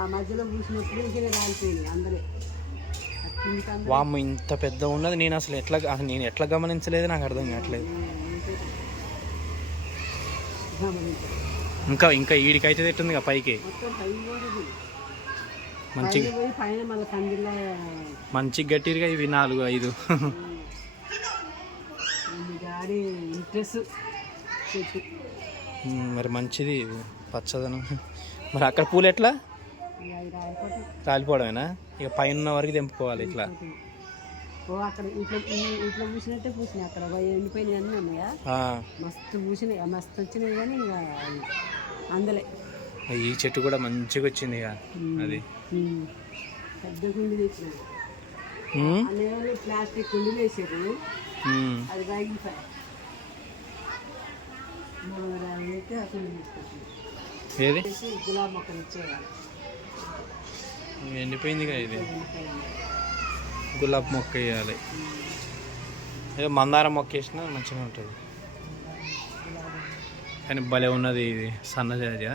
ఆ మధ్యలో పూసినప్పుడు ఇంకా రాలిపోయింది అందరే. వామ్మ ఇంత పెద్ద ఉన్నది. నేను అసలు ఎట్లా గమనించలేదు, నాకు అర్థం కావట్లేదు. ఇంకా ఇంకా ఈడికైతే తిట్టుంది పైకి. మంచిగా గట్టిగా ఇవి 4-5. మరి మంచిది పచ్చదనం. మరి అక్కడ పూలు ఎట్లా రాలిపోవడమేనా? ఇక పైన వరకు తెంపుకోవాలి ఇట్లా. అక్కడ ఇట్లా పూసినట్టే పూసినాయి. అక్కడ ఎండిపోయినాయి అన్నీ ఉన్నాయా, మస్తు పూసినాయి, మస్తు వచ్చినాయి. కానీ ఇంకా అందలే. ఈ చెట్టు కూడా మంచిగా వచ్చింది ఇక. అది పెద్ద కుండి తెచ్చినాడు అన్నీ, ప్లాస్టిక్ కుండీలు వేసారు. అది బాగిపోయి ఏది గులాబీ మొక్కలు ఇచ్చేయాలి. ఎండిపోయింది కదా ఇది. గులాబీ మొక్క వేయాలి. ఏదో మందారం మొక్క వేసినా మంచిగా ఉంటుంది. కానీ భలే ఉన్నది ఇది సన్నజాజి.